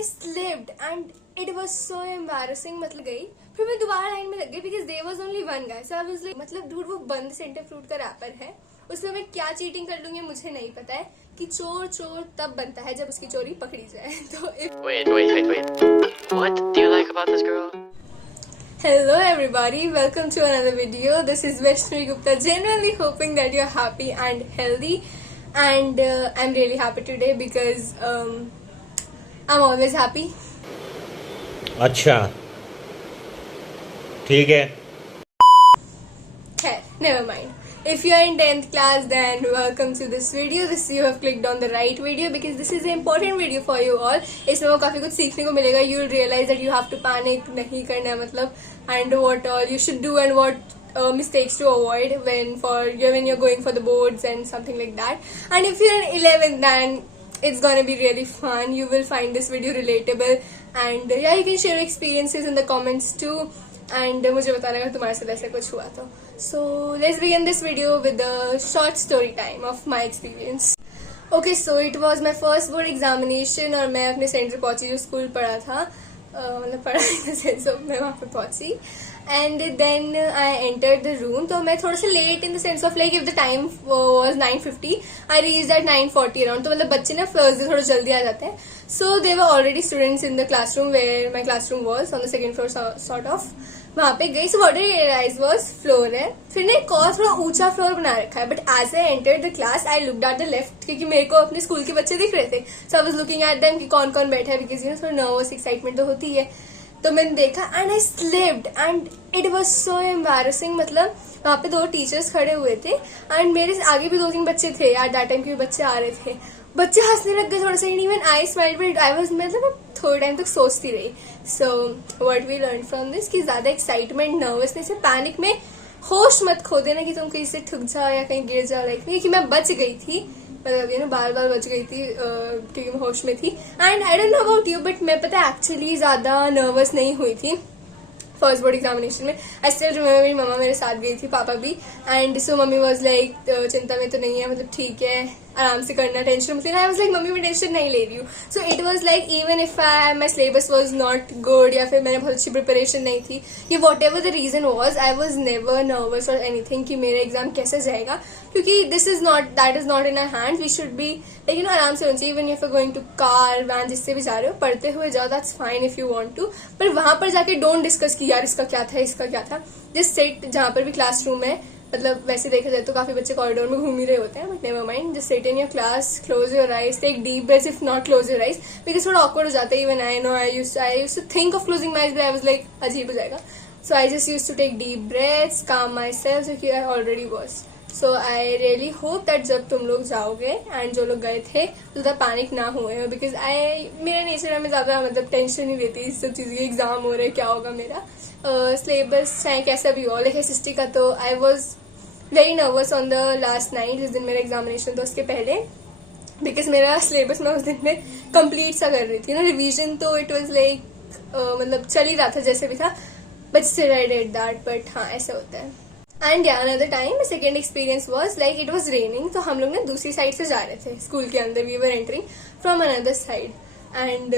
I slipped and it was so embarrassing. मतलब गई फिर मैं दोबारा लाइन में लग गई because there was only one guy. So I was like मतलब dude वो बंद सेंटर फ्रूट का रैपर है, उसमें मैं क्या चीटिंग कर लूंगी मुझे नहीं पता है कि चोर चोर तब बनता है जब उसकी चोरी पकड़ी जाए. तो Wait. What do you like about this girl? Hello everybody, welcome to another video. This is Vaishnavi Gupta. Genuinely hoping that you're happy and healthy, and I'm really happy today because I'm always happy. अच्छा ठीक है. Khair, never mind. If you are in 10th class, then welcome to this video. You have clicked on the right video because this is an important video for you all. इसमें वो काफी कुछ सीखने को मिलेगा. You will realize that you have to panic नहीं करना है मतलब, and what all you should do and what mistakes to avoid when you're going for the boards and something like that. And if you're in 11th, then it's gonna be really fun. You will find this video relatable, and yeah, you can share your experiences in the comments too. And मुझे बताना अगर तुम्हारे साथ ऐसा कुछ हुआ तो. So let's begin this video with a short story time of my experience. Okay, so it was my first board examination और मैं अपने सेंटर पहुंची जो स्कूल पढ़ा था, मतलब पढ़ा इन द सेंस मैं वहाँ पे पहुंची. And then I entered the room. तो मैं थोड़ा सा late in the sense of like if the time was 9:50, I reached at 9:40 around. तो मतलब बच्चे ना फर्स्ट डे थोड़ा जल्दी आ जाते हैं. So there were already students in the classroom where my classroom was on the second floor sort of. वहाँ पे गई. So what I realized was floor है, फिर ना एक और थोड़ा ऊंचा फ्लोर बना रखा है. But as I entered the class I looked at the left क्योंकि मेरे को अपने स्कूल के बच्चे दिख रहे थे. So I was looking at them कि कौन कौन बैठा है बिकॉज यू नो थोड़ा नर्वस एक्साइटमेंट तो होती है. तो मैंने देखा and I slipped and it was so embarrassing. मतलब वहाँ पे दो टीचर्स खड़े हुए थे एंड मेरे आगे भी 2-3 बच्चे थे एट दैट टाइम, क्योंकि बच्चे आ रहे थे. बच्चे हंसने लग गए थोड़ा सा. Even I smiled but I was मतलब थोड़े टाइम तक सोचती रही. So what we learn from this कि ज्यादा एक्साइटमेंट नर्वसनेस से पैनिक में होश मत खो देना कि तुम कहीं से ठुक जाओ या कहीं गिर जाओ. लाइक क्योंकि मैं बच गई थी, मतलब यू नो बार बच गई थी क्योंकि मैं होश में थी. And I don't know about you but मैं पता एक्चुअली ज्यादा नर्वस नहीं हुई थी फर्स्ट बोर्ड एग्जामिनेशन में. आई स्टिल रिमेम्बर मेरी मम्मा मेरे साथ गई थी, पापा भी. And so mummy was like चिंता में तो नहीं है, मतलब ठीक है आराम से करना, टेंशन मत लेना. आई वाज लाइक मम्मी मैं टेंशन नहीं ले रही हूँ. So it was like even if my syllabus was not good या फिर मैंने बहुत अच्छी प्रिपरेशन नहीं थी, ये whatever the reason was, I was never nervous और एनीथिंग कि मेरा एग्जाम कैसे जाएगा, क्योंकि that is not in our hand. We should be like you know आराम से होना चाहिए. Even if you going to car van जिससे भी जा रहे हो पढ़ते हुए जाओ, that's fine if you want to. पर वहां पर जाके डोंट डिस्कस कि यार इसका क्या था इसका क्या था. जस्ट सिट, जहां पर भी क्लासरूम है, मतलब वैसे देखा जाए तो काफी बच्चे कॉरिडोर में घूम ही रहे होते हैं, but never mind. Just sit in your class, close your eyes, take deep breaths if not close your eyes because थोड़ा ऑकवर्ड हो जाता है. Even I know I used to think of closing my eyes but I was like अजीब हो जाएगा. So I just used to take deep breaths, calm myself क्योंकि I already was. So I really hope that जब तुम लोग जाओगे and जो लोग गए थे तो ज्यादा पैनिक ना हुए हो, बिकॉज मेरा नेचर है मैं ज्यादा मतलब टेंशन नहीं लेती इस सब चीज की. एग्जाम हो रहे क्या होगा मेरा, सिलेबस चाहे कैसा भी हो. लाइक एसएसटी का तो I was very nervous on the last night, जिस दिन मेरा एग्जामिनेशन था उसके पहले, बिकॉज मेरा सिलेबस मैं उस दिन में कंप्लीट सा कर रही थी ना, रिवीजन. तो इट वॉज लाइक मतलब चल ही रहा था जैसे भी था, but still I did that. But हाँ ऐसा होता है. And yeah, another time my second experience was like it was raining, तो हम लोग ना दूसरी साइड से जा रहे थे स्कूल के अंदर. We were entering from another side and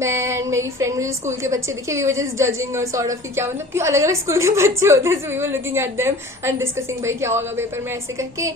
मैं एंड मेरी फ्रेंड, मुझे स्कूल के बच्चे दिखे. वी वर जस्ट जजिंग और सॉर्ट ऑफ कि क्या मतलब कि अलग अलग स्कूल के बच्चे होते हैं. So we were looking at them and discussing भाई क्या होगा पेपर में ऐसे करके.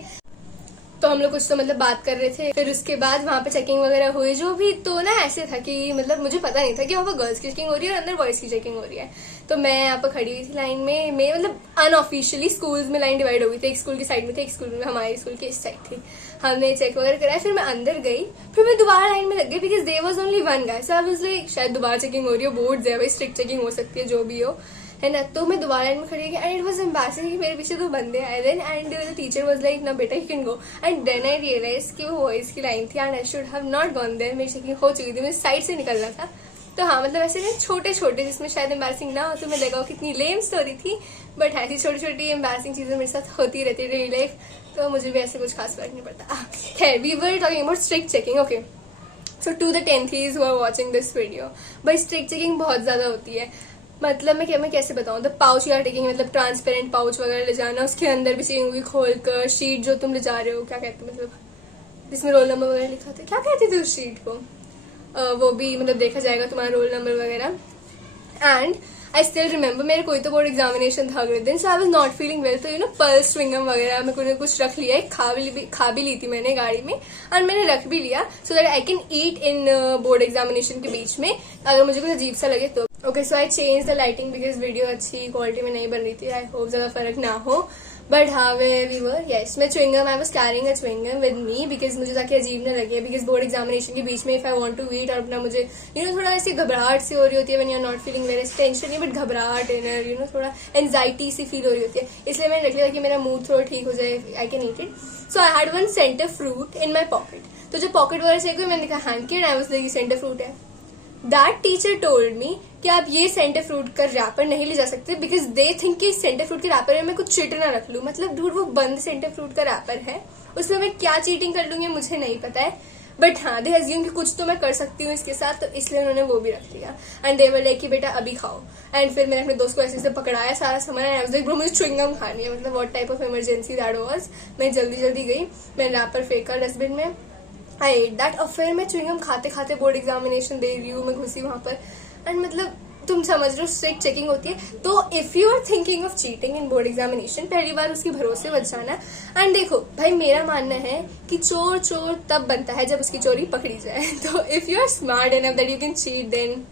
तो हम लोग कुछ तो मतलब बात कर रहे थे. फिर उसके बाद वहां पे चेकिंग वगैरह हुई जो भी. तो ना ऐसे था कि मतलब मुझे पता नहीं था कि वहाँ पर गर्ल्स की चेकिंग हो रही है और अंदर बॉयज की चेकिंग हो रही है. तो मैं यहाँ पर खड़ी हुई थी लाइन में. मैं मतलब अनऑफिशियली स्कूल्स में लाइन डिवाइड हो गई थी. एक स्कूल की साइड में थी, एक स्कूल में हमारे स्कूल की इस साइड थी. हमने चेक वगैरह कराया, फिर मैं अंदर गई, फिर मैं दोबारा लाइन में लग गई because there was only one guy. So I was like शायद दोबारा चेकिंग हो रही हो, बोर्ड्स है भाई, स्ट्रिक्ट चेकिंग हो सकती है जो भी हो, है ना. तो मैं दोबारा लाइन में खड़ी गई एंड इट वाज एम्बैरेसिंग कि मेरे पीछे 2 बंदे आए then and the teacher was like ना बेटा you can go. And then I realize कि वो बॉयज की लाइन थी and I should have not gone there. मेरी चेकिंग हो चुकी थी, मुझे साइड से निकलना था. तो हाँ मतलब ऐसे ना छोटे छोटे जिसमें शायद एम्बैरेसिंग ना हो तो मैं लगा कितनी लेम स्टोरी थी, बट ऐसी छोटी छोटी एम्बैरेसिंग चीजें मेरे साथ होती रहती है डेली लाइफ. तो मुझे भी ऐसे कुछ खास फर्क नहीं पड़ता. खैर we were talking about strict checking. Okay, so to the 10th who are watching this video, but strict checking बहुत ज्यादा होती है. मतलब मैं कैसे बताऊं. The pouch you are taking, मतलब ट्रांसपेरेंट पाउच वगैरह ले जाना, उसके अंदर भी चेकिंग होगी खोल कर. शीट जो तुम ले जा रहे हो क्या कहते हैं, मतलब जिसमें रोल नंबर वगैरह लिखा था, क्या कहते थे उस शीट को, वो भी मतलब देखा जाएगा तुम्हारा रोल नंबर वगैरह. एंड आई स्टिल रिमेंबर मेरे कोई तो बोर्ड एग्जामिनेशन था अगले दिन, so I was not feeling well. तो पल्स स्विंगम वगैरह मैं कुछ रख लिया, खा भी ली थी मैंने गाड़ी में, और मैंने रख भी लिया so that I can eat in board examination के बीच में अगर मुझे कुछ अजीब सा लगे तो. Okay, so I change the lighting because video अच्छी क्वालिटी में नहीं बन रही थी. आई होप ज्यादा फर्क ना हो. बट हाँ वी वर यस, मैं chewing gum I was carrying a chewing gum with me because मुझे ताकि अजीब ना लगे. बिकॉज बोर्ड एग्जामिनेशन के बीच में if I want to eat और अपना मुझे थोड़ा ऐसी घबराहट सी हो रही होती है when you are not feeling well, tension नहीं बट घबराहट इनर थोड़ा एंजाइटी सी फील हो रही होती है, इसलिए मैंने रख लिया कि मेरा मूड थोड़ा ठीक हो जाए, I can eat it. So I had one centre fruit in my pocket. तो जो पॉकेट वगैरह चेक हुई मैंने कहा hand kid, I was like centre fruit है. दैट टीचर टोल्ड मी कि आप ये सेंटर फ्रूट का रैपर नहीं ले जा सकते बिकॉज दे थिंक कि सेंटर फ्रूट के रैपर में मैं कुछ चीट ना रख लूं. मतलब डूड वो बंद सेंटर फ्रूट का रैपर है, उसमें मैं क्या चीटिंग कर लूंगी मुझे नहीं पता है. बट हाँ दे अज्यूम कि कुछ तो मैं कर सकती हूँ इसके साथ, तो इसलिए उन्होंने वो भी रख लिया. एंड दे वर लाइक कि बेटा अभी खाओ. एंड फिर मैंने अपने दोस्त को ऐसे पकड़ाया सारा सामान, and I was like bro मुझे च्युइंगम खानी है. मतलब what type of emergency that was. मैं जल्दी गई, मैंने रैपर फेंका डस्टबिन में, आई एट दैट. और फिर मैं च्युइंगम खाते खाते बोर्ड एग्जामिनेशन दे रही हूँ, मैं घुसी वहां पर. एंड मतलब तुम समझ रहे हो स्ट्रिक्ट चेकिंग होती है. तो if you are thinking of cheating in board examination, पहली बार उसके भरोसे मत जाना. एंड देखो भाई मेरा मानना है कि चोर तब बनता है जब उसकी चोरी पकड़ी जाए. तो if you are smart enough that you can cheat then.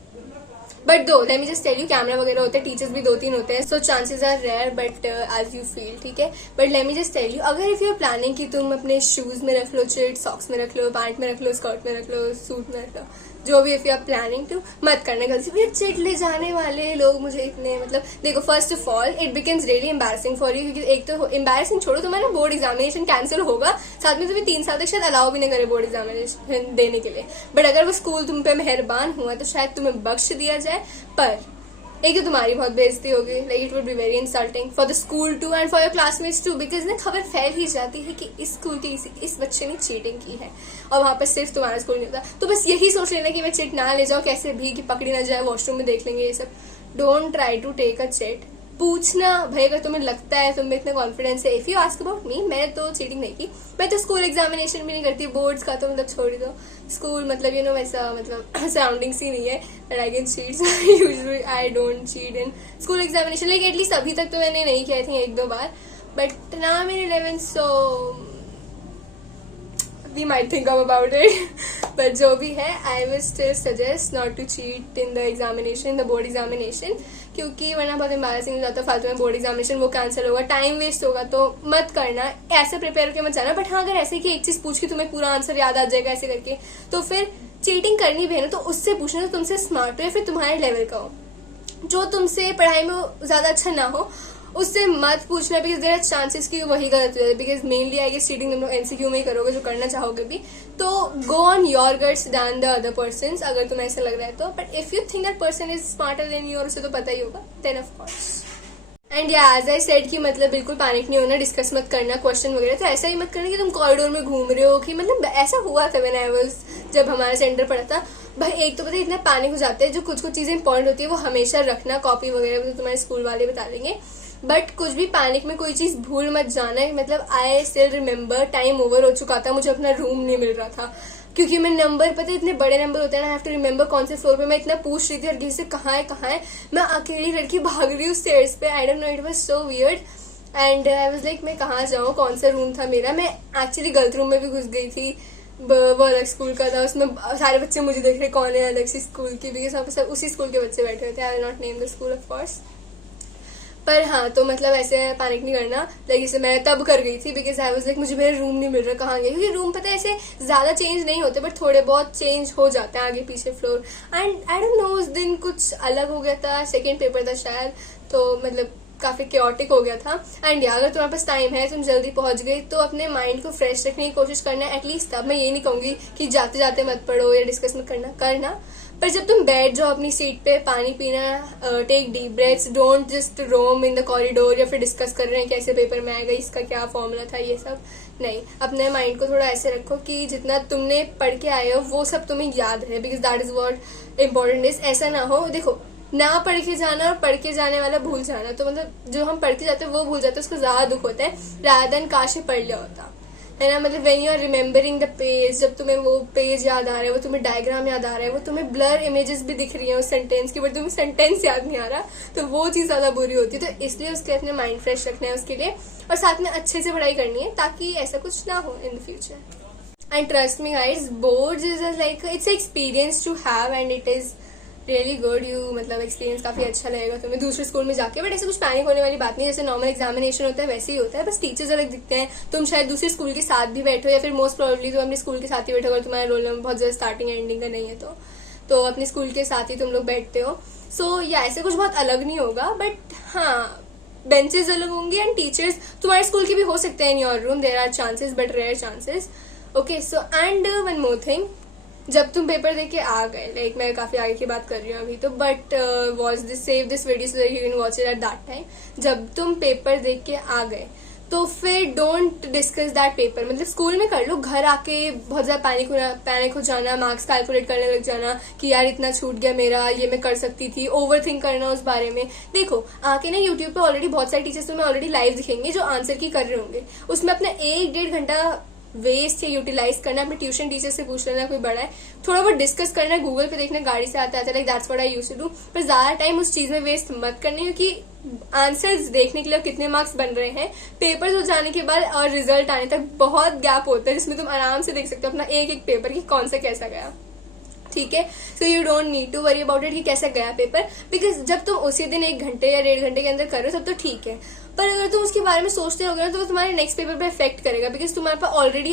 But though let me just tell you, camera वगैरह होते हैं, टीचर्स भी 2-3 होते हैं, so chances are rare but as you feel. ठीक है, but let me just tell you, अगर if you are planning कि तुम अपने शूज में रख लो चिट, सॉक्स में रख लो, पैंट में रख लो, स्कर्ट में रख लो, सूट में रख लो, जो भी if you are planning to, मत करने गलती. फिर चिट ले जाने वाले लोग मुझे इतने मतलब देखो, first of all it becomes really embarrassing for you, क्योंकि एक तो एम्बैरसिंग छोड़ो, तुम्हारा बोर्ड एग्जामिनेशन कैंसिल होगा, साथ में तुम्हें 3 साल तक शायद अलाउ भी नहीं करे बोर्ड एग्जामिनेशन देने के लिए. बट अगर वो स्कूल तुम पे मेहरबान हुआ तो शायद तुम्हें बख्श दिया जाए. पर एक तो तुम्हारी बहुत बेइज्जती होगी, like it would be very insulting for the school too and for your classmates too, because ना खबर फैल ही जाती है कि इस स्कूल के इस बच्चे ने चीटिंग की है, और वहां पर सिर्फ तुम्हारा स्कूल नहीं होता. तो बस यही सोच लेना कि मैं चिट ना ले जाऊं कैसे भी, कि पकड़ी ना जाए, वॉशरूम में देख लेंगे ये सब. Don't try to take a chit. पूछना भाई अगर तुम्हें लगता है, तुम्हें इतना कॉन्फिडेंस है. If you ask about me, मैं तो चीटिंग नहीं की. मैं तो स्कूल एग्जामिनेशन भी नहीं करती, बोर्ड्स का तो मतलब छोड़ दो. स्कूल मतलब वैसा मतलब सराउंडिंग्स ही नहीं है that I can cheat. So usually I don't cheat in school examination. Like at least अभी तक तो मैंने नहीं किया थी 1-2 बार. But now I'm in 11, so we might think about it. But जो भी है, I will still suggest not to cheat in the examination, in the board examination. क्योंकि वरना बहुत एम्बैरेसिंग हो जाता है फालतू में. बोर्ड एग्जामिनेशन वो कैंसिल होगा, टाइम वेस्ट होगा, तो मत करना. ऐसे प्रिपेयर करके मत जाना. बट हाँ अगर ऐसे कि एक चीज पूछ के तुम्हें पूरा आंसर याद आ जाएगा ऐसे करके, तो फिर चीटिंग करनी भी है ना, तो उससे पूछना जो तुमसे स्मार्ट हो या फिर तुम्हारे लेवल का हो. जो तुमसे पढ़ाई में ज्यादा अच्छा ना हो उससे मत पूछना, बिकॉज देयर आर चांसेस कि वही गलत हो जाए. Because mainly I guess cheating तुम लोग एमसीक्यू में ही करोगे जो करना चाहोगे भी. तो go on your guts than the other person अगर तुम्हें ऐसा लग रहा है तो. But if you think that person is smarter than you और उसे तो पता ही होगा, देन ऑफ कोर्स. एंड या एज आई सेड कि मतलब बिल्कुल पैनिक नहीं होना, डिस्कस मत करना क्वेश्चन वगैरह. तो ऐसा ही मत करना कि तुम कॉरिडोर में घूम रहे हो, कि मतलब ऐसा हुआ था व्हेन आई वाज, जब हमारा सेंटर पड़ा था भाई. एक तो पता है इतना पैनिक हो जाते हैं, जो कुछ चीजें इंपॉर्टेंट होती है वो हमेशा रखना, कॉपी वगैरह तो तुम्हारे स्कूल वाले बता देंगे. बट कुछ भी पैनिक में कोई चीज भूल मत जाना है. मतलब I still remember time over हो चुका था, मुझे अपना रूम नहीं मिल रहा था, क्योंकि मैं नंबर पता है इतने बड़े नंबर होते हैं ना, आई हैव टू रिमेम्बर कौन से फ्लोर पे. मैं इतना पूछ रही थी हर किसी से कहाँ है. मैं अकेली लड़की भाग रही हूँ स्टेयर्स पे. I don't know, it was so weird. And I was like मैं कहाँ जाऊँ, कौन सा रूम था मेरा. मैं एक्चुअली गलत रूम में भी घुस गई थी, वो अलग स्कूल का था, उसमें सारे बच्चे मुझे देख रहे कौन है अलग सी स्कूल की, बिकॉज वहाँ पे सब उसी स्कूल के बच्चे बैठे हुए थे. I will not name the school of course. पर हाँ तो मतलब ऐसे पैनिक नहीं करना. लाइक इसे मैं तब कर गई थी बिकॉज आई वाज लाइक मुझे मेरा रूम नहीं मिल रहा, कहाँ गया. क्योंकि रूम पता है ऐसे ज्यादा चेंज नहीं होते, बट थोड़े बहुत चेंज हो जाते हैं आगे पीछे floor. And I don't know उस दिन कुछ अलग हो गया था, सेकेंड पेपर था शायद, तो मतलब काफी क्योटिक हो गया था. एंड अगर तुम्हारे पास टाइम है, तुम जल्दी पहुंच गई, तो अपने माइंड को फ्रेश रखने की कोशिश करना एटलीस्ट. तब मैं ये नहीं कहूंगी कि जाते जाते मत पढ़ो या डिस्कस मत करना. पर जब तुम बैठ जाओ अपनी सीट पे, पानी पीना, take deep breaths, don't just roam in the corridor या फिर डिस्कस कर रहे हैं कैसे पेपर में आएगा, इसका क्या फॉर्मूला था, ये सब नहीं. अपने माइंड को थोड़ा ऐसे रखो कि जितना तुमने पढ़ के आए हो वो सब तुम्हें याद रहे, because that is what important is. ऐसा ना हो, देखो ना पढ़ के जाना और पढ़ के जाने वाला भूल जाना, तो मतलब जो हम पढ़ के जाते हैं वो भूल जाते हैं, उसको ज्यादा दुख होता है, रादर देन काश पढ़ लिया होता. है ना. मतलब when you are remembering the page, जब तुम्हें वो पेज याद आ रहा है, वो तुम्हें डायग्राम याद आ रहा है, वो तुम्हें ब्लर इमेजेस भी दिख रही है उस सेंटेंस की, बट तुम्हें सेंटेंस याद नहीं आ रहा, तो वो चीज ज्यादा बुरी होती है. तो इसलिए उसके अपने माइंड फ्रेश रखना है उसके लिए, और साथ में अच्छे से पढ़ाई करनी है ताकि ऐसा कुछ ना हो in the future. And trust me guys, boards is like it's experience to have and it is really good. You मतलब एक्सपीरियंस काफी अच्छा लगेगा तुम्हें दूसरे स्कूल में जाके. बट ऐसे कुछ पैनिक होने वाली बात नहीं है. जैसे नॉर्मल एग्जामिनेशन होता है वैसे ही होता है, बस टीचर्स अलग दिखते हैं. तुम शायद दूसरे स्कूल के साथ भी बैठो, या फिर मोस्ट प्रोबेबली तुम अपने स्कूल के साथ ही बैठो अगर तुम्हारा रोल नंबर बहुत ज्यादा स्टार्टिंग एंडिंग का नहीं है तो अपने स्कूल के साथ ही तुम लोग बैठते हो. सो या ऐसे कुछ बहुत अलग नहीं होगा, बट हाँ बेंचेस अलग होंगे एंड टीचर्स तुम्हारे स्कूल के भी हो सकते हैं in your room. There are chances but rare chances. Okay so and one more thing, जब तुम पेपर दे के आ गए, लाइक मैं काफी आगे की बात कर रही हूँ अभी तो, but watch this save this video so that you can watch it at that time. जब तुम पेपर दे के आ गए तो फिर डोंट डिस्कस दैट पेपर. मतलब स्कूल में कर लो, घर आके बहुत ज्यादा पैनिक हो जाना, मार्क्स कैलकुलेट करने लग जाना कि यार इतना छूट गया मेरा, ये मैं कर सकती थी, ओवर थिंक करना उस बारे में. देखो आके ना यूट्यूब पे ऑलरेडी बहुत सारे टीचर्स तुम्हें ऑलरेडी लाइव दिखेंगे जो आंसर की कर रहे होंगे. उसमें अपना 1-1.5 घंटा वेस्ट या यूटिलाइज करना. अपने ट्यूशन टीचर से पूछ लेना कोई बड़ा है, थोड़ा बहुत डिस्कस करना, गूगल पे देखना, गाड़ी से आते आते, like that's what I used to do. पर ज्यादा टाइम उस चीज में वेस्ट मत करने, क्योंकि आंसर्स देखने के लिए कितने मार्क्स बन रहे हैं, पेपर्स हो जाने के बाद और रिजल्ट आने तक बहुत गैप होता है, जिसमें तुम आराम से देख सकते हो अपना एक एक पेपर की कौन सा कैसा गया. ठीक है, so you don't need to worry about it कि कैसा गया पेपर, बिकॉज जब तुम उसी दिन 1 घंटे या 1.5 घंटे के अंदर कर रहे हो तब तो ठीक है. पर अगर तुम उसके बारे में सोचते रहोगे ना तो वो तुम्हारे नेक्स्ट पेपर पे इफेक्ट करेगा, बिकॉज तुम्हारे पास ऑलरेडी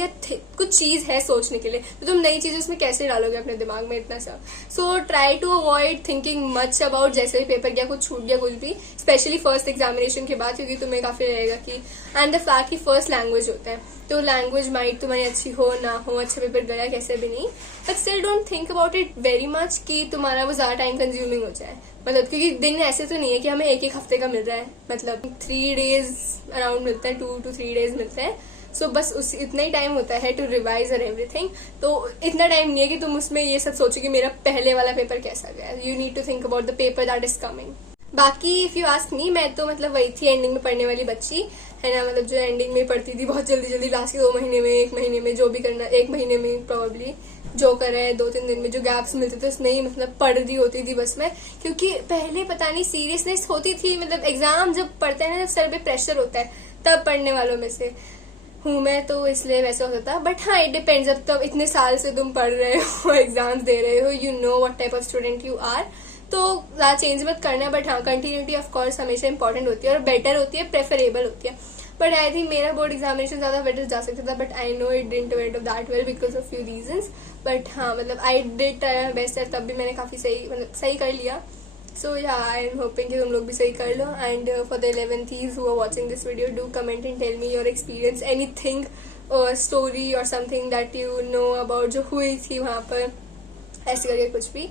कुछ चीज है सोचने के लिए, तो तुम नई चीज उसमें कैसे डालोगे अपने दिमाग में इतना सब. So try to avoid thinking much about जैसे भी पेपर गया, कुछ छूट गया कुछ भी, स्पेशली फर्स्ट एग्जामिनेशन के बाद, क्योंकि तुम्हें काफी रहेगा कि एंड द फैक्ट की फर्स्ट लैंग्वेज होता है, तो लैंग्वेज माइट तुम्हारी अच्छी हो ना हो, अच्छा पेपर गया कैसे भी नहीं, but still don't think about it very much कि तुम्हारा वो ज्यादा टाइम कंज्यूमिंग हो जाए. मतलब क्योंकि दिन ऐसे तो नहीं है कि हमें 1-1 हफ्ते का मिल रहा है, मतलब 3 days अराउंड मिलता है, 2 to 3 days मिलते हैं. सो बस उस इतना ही टाइम होता है टू रिवाइज और एवरीथिंग. तो इतना टाइम नहीं है कि तुम उसमें ये सब सोचो कि मेरा पहले वाला पेपर कैसा गया. You need to think about the paper that is coming. बाकी इफ यू आस्क मी, मैं तो मतलब वही थी एंडिंग में पढ़ने वाली बच्ची, है ना. मतलब जो एंडिंग में पढ़ती थी बहुत जल्दी लास्ट के 2 महीने में, 1 महीने में, जो भी करना, 1 महीने में प्रोबेबली जो कर रहे हैं, 2-3 दिन में जो गैप्स मिलते थे उसमें ही मतलब पढ़ रही होती थी बस मैं. क्योंकि पहले पता नहीं सीरियसनेस होती थी, मतलब एग्जाम जब पढ़ते हैं ना, जब सर पे प्रेशर होता है तब पढ़ने वालों में से हूँ मैं, तो इसलिए वैसा होता था. बट हाँ इट डिपेंड्स, अब तब इतने साल से तुम पढ़ रहे हो, एग्जाम्स दे रहे हो, you know what type of student you are, तो ज्यादा चेंज मत करना. बट हाँ कंटिन्यूटी ऑफ कोर्स हमेशा इंपॉर्टेंट होती है और बेटर होती है, प्रेफरेबल होती है. बट आई थिंक मेरा बोर्ड एग्जामिनेशन ज्यादा बेटर जा सकता था, but I know it didn't went of that well because of few reasons. But हाँ मतलब I did try my best, तब भी मैंने काफी सही कर लिया. सो या आई एम होपिंग कि तुम लोग भी सही कर लो. And for the 11th who are watching this video, do comment and tell me your experience, anything, story or something that you know about जो हुई थी वहां पर, ऐसे करके कुछ भी.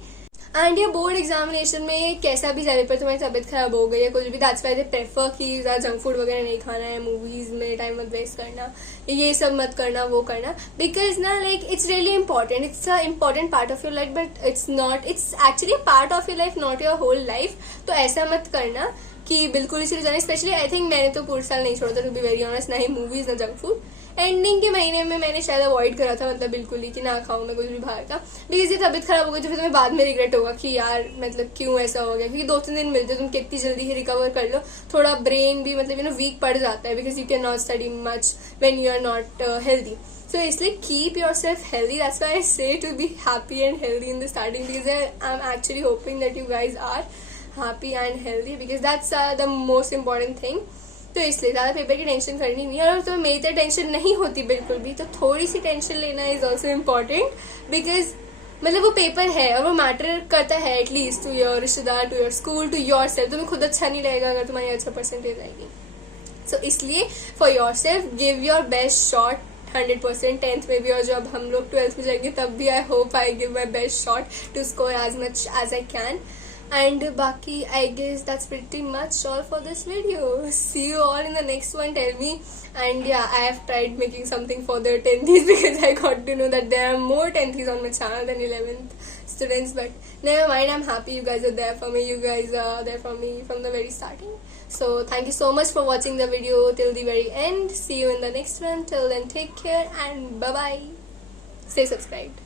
एंड ये बोर्ड एग्जामिनेशन में कैसा भी जाए पेपर, तुम्हारी तबियत खराब हो गई या कुछ भी, दैट्स व्हाई दे प्रेफर कि ज्यादा जंक फूड वगैरह नहीं खाना है, मूवीज में टाइम मत वेस्ट करना, ये सब मत करना, वो करना, बिकॉज ना like it's really important, it's a important part of your life, but it's not, it's actually part of your life, not your whole life. तो ऐसा मत करना कि बिल्कुल इसी जाना. स्पेशली आई थिंक मैंने तो पूरे साल नहीं छोड़ा था, टू बी वेरी ऑनेस्ट, ना ही मूवीज ना जंक फूड. एंडिंग के महीने में मैंने शायद अवॉइड करा था, मतलब बिल्कुल ही कि ना खाऊं मैं कुछ भी बाहर का, बिकॉज ये तबियत खराब हो गई तो फिर तुम्हें बाद में रिग्रेट होगा कि यार मतलब क्यों ऐसा हो गया. क्योंकि 2-3 दिन मिलते, तुम कितनी जल्दी ही रिकवर कर लो, थोड़ा ब्रेन भी मतलब वीक पड़ जाता है, because you can not study much when you are not healthy. So इसलिए keep yourself healthy. That's why I say to be happy and healthy in the starting, because I'm actually hoping that you guys are happy and healthy, because that's the most important thing. तो इसलिए ज्यादा paper की tension करनी नहीं है. और तो मेरी तो टेंशन नहीं होती बिल्कुल भी, तो थोड़ी सी टेंशन लेना इज ऑल्सो इम्पोर्टेंट, बिकॉज मतलब वो पेपर है और वो मैटर करता है एटलीस्ट टू योर रिश्तेदार, to your school, to yourself. तुम्हें खुद अच्छा नहीं लगेगा अगर तुम्हारी अच्छा परसेंटेज आएगी. सो इसलिए for your self give your best shot 100%. 10th में भी, और जब हम लोग 12th में जाएंगे तब भी I hope I give my best shot to score as much as I can. And baki, I guess that's pretty much all for this video. See you all in the next one. Tell me. And yeah, I have tried making something for the 10th because I got to know that there are more 10th on my channel than 11th students. But never mind, I'm happy you guys are there for me. You guys are there for me from the very starting. So thank you so much for watching the video till the very end. See you in the next one. Till then, take care and bye bye. Stay subscribed.